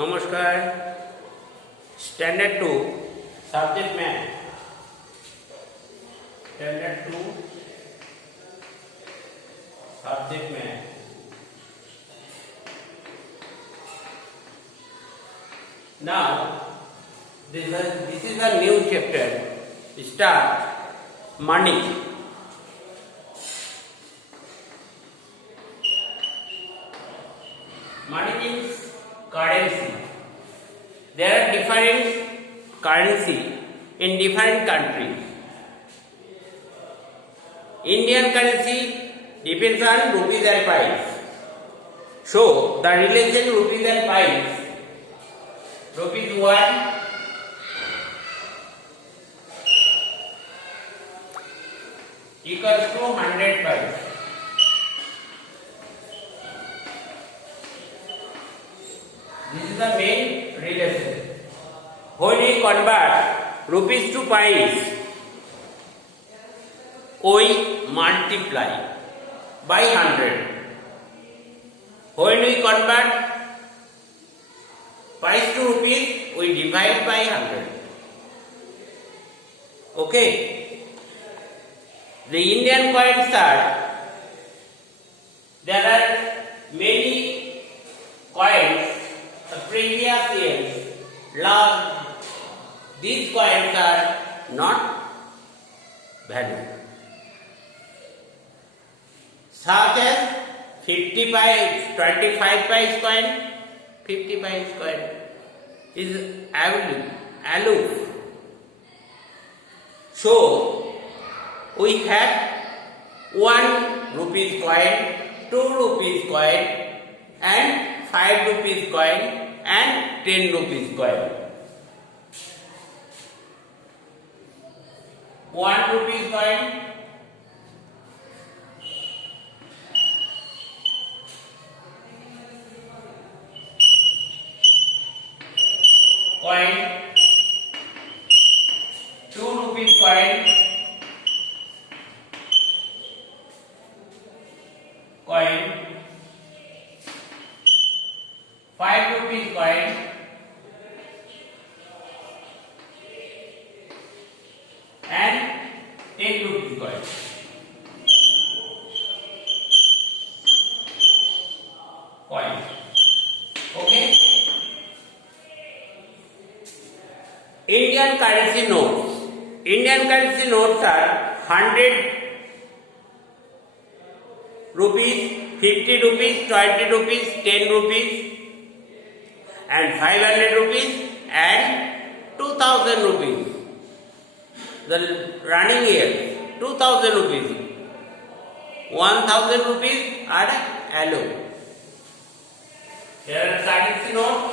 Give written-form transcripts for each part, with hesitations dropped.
নমস্কার। Standard 2 subject math, standard 2 subject math. Now this is a new chapter. Start money. Money means currency. There are different currency in different countries. Indian currency depends on rupees and pies. So the relation rupees and pies, rupees 1 equals to 100 pies. This is the main relation. When we convert rupees to pies, we multiply by 100. When we convert pies to rupees, we divide by 100. Okay. The Indian coins are, there are many coins the previous years. These coins are not valid. Such as 50 pies, 25 pies coin, 50 pies coin is aloof. So we have 1 rupees coin, 2 rupees coin, and 5 rupees coin and 10 rupees coin. 1 rupees coin, coin, 2 rupees coin, coin, 5 rupees coin, and 10 rupees coin. Coin. Okay. Indian currency notes. Indian currency notes are 100 rupees, 50 rupees, 20 rupees, 10 rupees, and 500 rupees and 2000 rupees. The running year 2000 rupees, 1000 rupees are allow. Here are currency notes.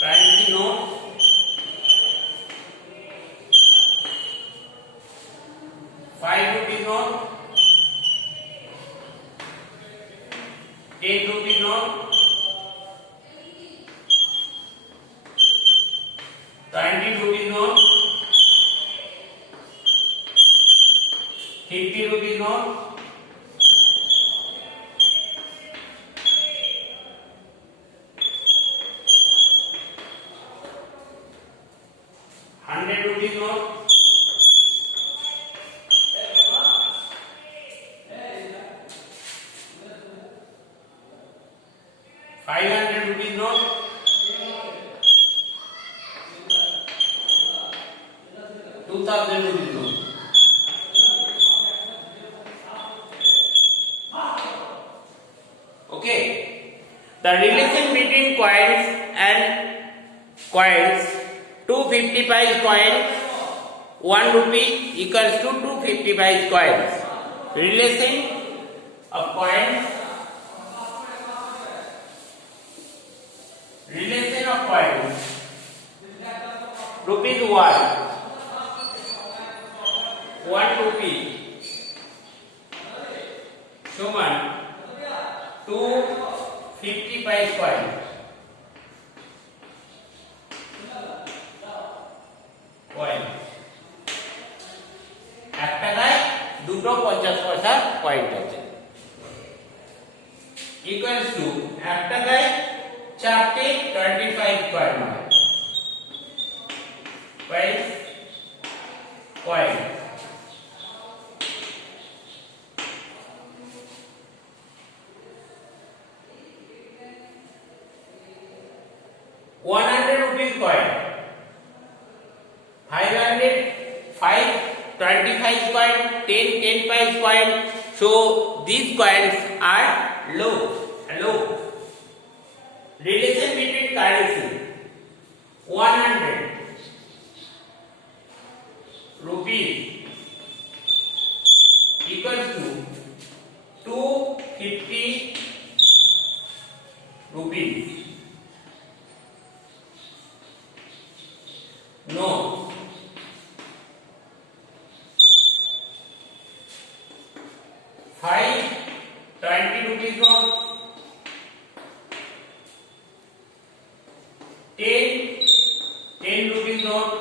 Currency note. ₹5 note, 10 rupee note, 20 rupee note, 50 rupee note, 100 rupee note, 500 rupees note, 2000 rupees note. Okay. The relation between coins and coins, 250 pies coin, 1 rupee equals to 250 pies coins. Relation of coins. Relation of coins. Rupees 1 rupee Schumann 250 pies coin. Coin. এক টাকায় দুটো 50 পয়সার coin আছে equals to এক টাকায় চারটে 25 coin হয় coin 100 rupees coin, 500, 5, 25 coin, 10 pice coin. So these coins are low. Relation between currency: 100 rupees equals to 250 rupees. No. 5 20 rupees note, 10 rupees note,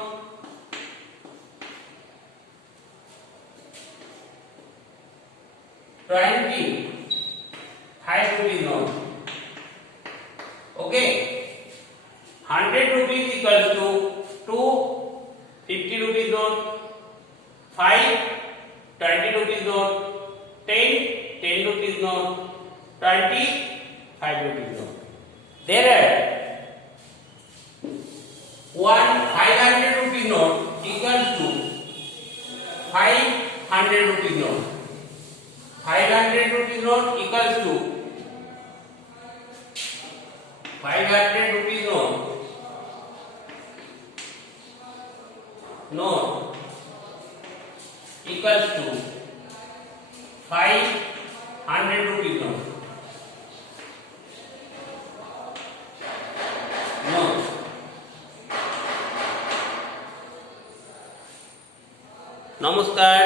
20 5 rupees note. Okay, 100 rupees equals to 250 rupees note, 5 20 rupees note, 10 rupees note, 20 5 rupees note. There are 500 rupees note equals to 500 rupees note. 500 rupees note equals to 500 rupees note equals to 500 rupees note. নমস্কার।